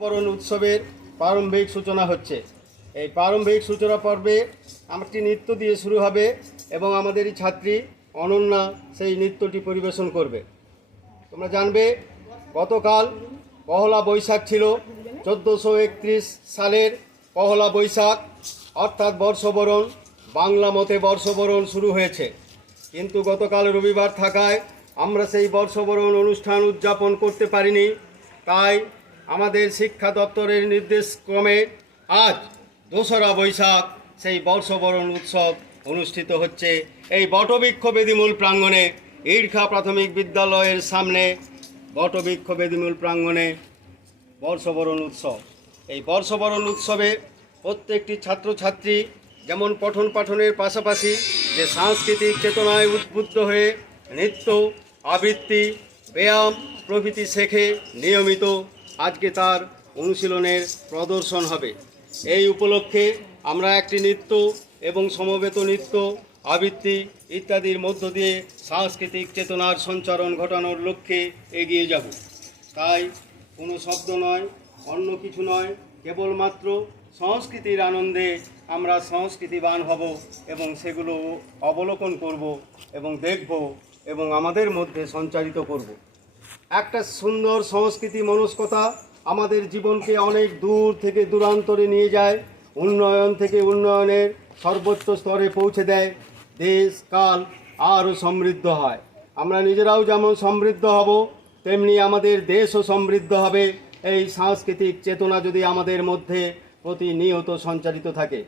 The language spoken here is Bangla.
বরণ উৎসবের প্রারম্ভিক সূচনা হচ্ছে। এই প্রারম্ভিক সূচনা পর্বে একটি নৃত্য দিয়ে শুরু হবে এবং আমাদেরই ছাত্রী অনন্যা সেই নৃত্যটি পরিবেশন করবে। তোমরা জানবে গতকাল পহেলা বৈশাখ ছিল, 1431 সালের পহেলা বৈশাখ, অর্থাৎ বর্ষবরণ। বাংলা মতে বর্ষবরণ শুরু হয়েছে, কিন্তু গতকাল রবিবার থাকায় আমরা সেই বর্ষবরণ অনুষ্ঠান উদযাপন করতে পারিনি। তাই আমাদের শিক্ষা দপ্তরের নির্দেশক্রমে আজ 2রা বৈশাখ সেই বর্ষবরণ উৎসব অনুষ্ঠিত হচ্ছে এই বটবৃক্ষ বেদিমূল প্রাঙ্গণে, ঈর্ষা প্রাথমিক বিদ্যালয়ের সামনে বটবৃক্ষ বেদিমূল প্রাঙ্গণে বর্ষবরণ উৎসব। এই বর্ষবরণ উৎসবে প্রত্যেকটি ছাত্রছাত্রী যেমন পঠন পাঠনের পাশাপাশি যে সাংস্কৃতিক চেতনায় উদ্বুদ্ধ হয়ে নৃত্য, আবৃত্তি, ব্যায়াম প্রভৃতি শেখে নিয়মিত, আজকে তার অনুশীলনের প্রদর্শন হবে। এই উপলক্ষে আমরা একটি নৃত্য এবং সমবেত নৃত্য, আবৃত্তি ইত্যাদির মধ্য দিয়ে সাংস্কৃতিক চেতনার সঞ্চারণ ঘটানোর লক্ষ্যে এগিয়ে যাব। তাই কোনো শব্দ নয়, অন্য কিছু নয়, কেবলমাত্র সংস্কৃতির আনন্দে আমরা সংস্কৃতিবান হব এবং সেগুলো অবলোকন করব এবং দেখব এবং আমাদের মধ্যে সঞ্চারিত করব। একটা সুন্দর সংস্কৃতি মনস্কতা আমাদের জীবনকে অনেক দূর থেকে দূরান্তরে নিয়ে যায়, উন্নয়ন থেকে উন্নয়নের সর্বোচ্চ স্তরে পৌঁছে দেয়, দেশ কাল আরও সমৃদ্ধ হয়। আমরা নিজেরাও যেমন সমৃদ্ধ হব, তেমনি আমাদের দেশও সমৃদ্ধ হবে এই সাংস্কৃতিক চেতনা যদি আমাদের মধ্যে প্রতিনিয়ত সঞ্চারিত থাকে।